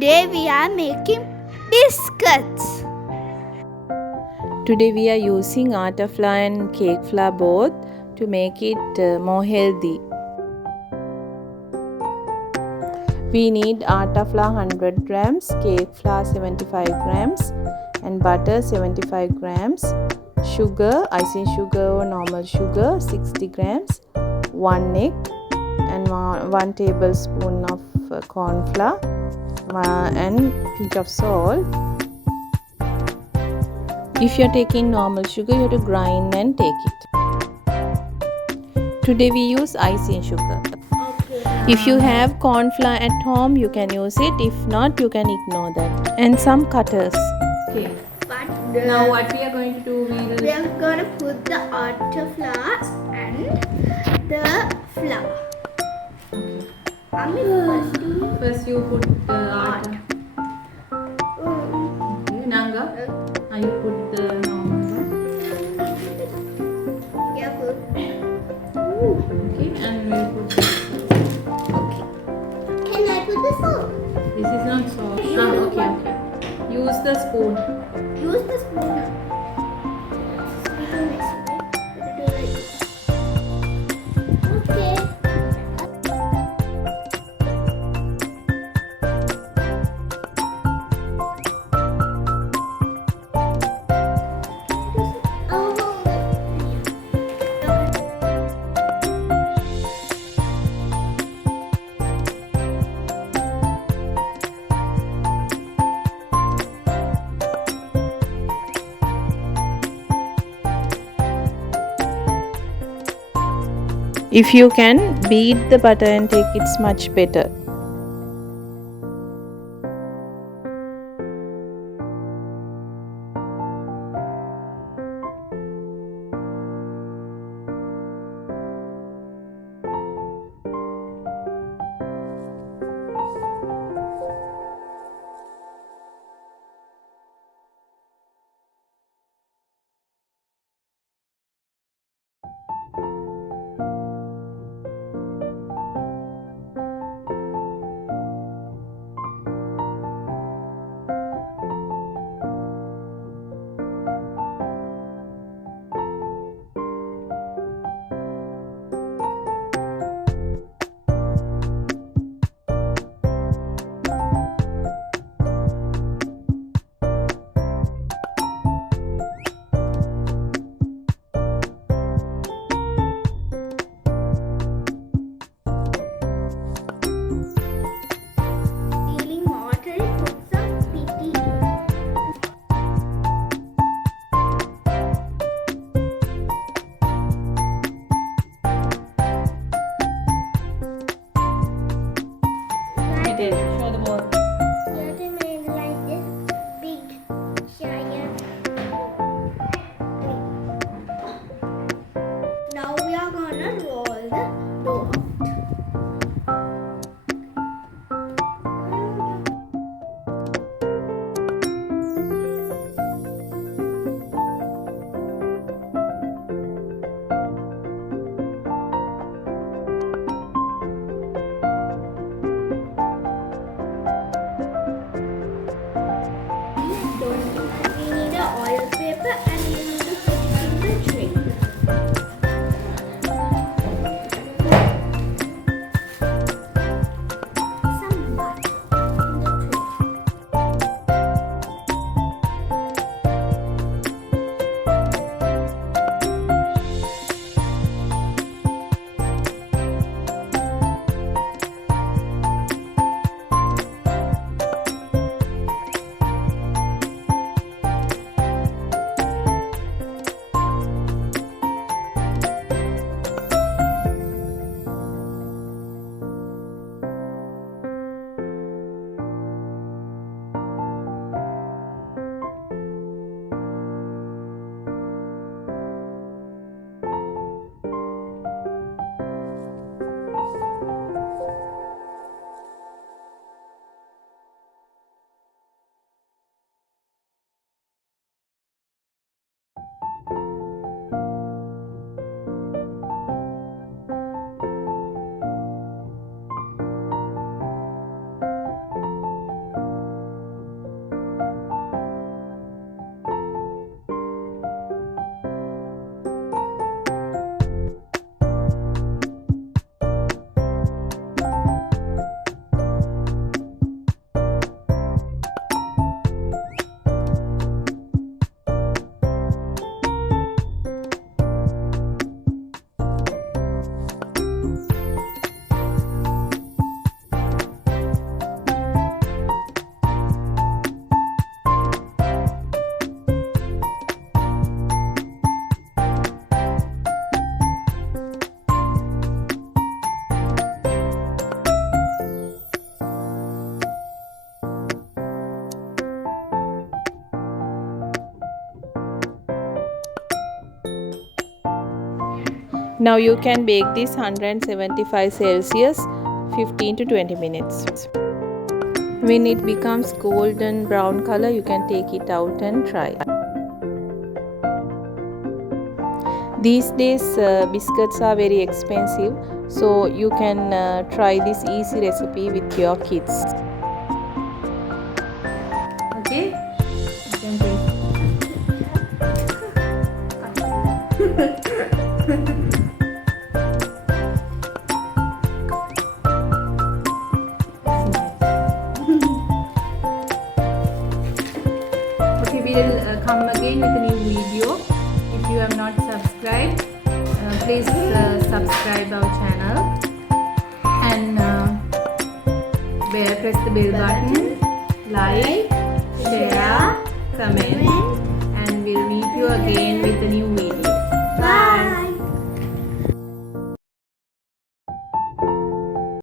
Today we are making biscuits. Today we are using atta flour and cake flour both to make it more healthy. We need atta flour 100 grams, cake flour 75 grams and butter 75 grams, sugar, icing sugar or normal sugar 60 grams, 1 egg and 1 tablespoon of corn flour and pinch of salt. If you are taking normal sugar, you have to grind and take it. Today we use icing sugar. If you have corn flour at home, you can use it. If not, you can ignore that. And some cutters. Okay. Now what we are going to do, we are going to put the atta flour and the flour. First you put the atta. Okay, Nanga. Now you put the normal one. Careful. Okay, and we put this. Okay. Can I put the salt? This is not salt. Okay. Use the spoon. Use the spoon. Okay. If you can beat the butter and take it's much better. Show the ball. Like this big giant. Now we are gonna roll the dough out. We need an oil paper and we need to put it in the tray. Now you can bake this 175 Celsius 15 to 20 minutes. When it becomes golden brown color, you can take it out and try. These days biscuits are very expensive, so you can try this easy recipe with your kids. Okay, you can take. Okay, we will come again with a new video. If you have not subscribed, please subscribe our channel and press the bell button, like, share, comment, and we'll meet you again with a new video. Bye.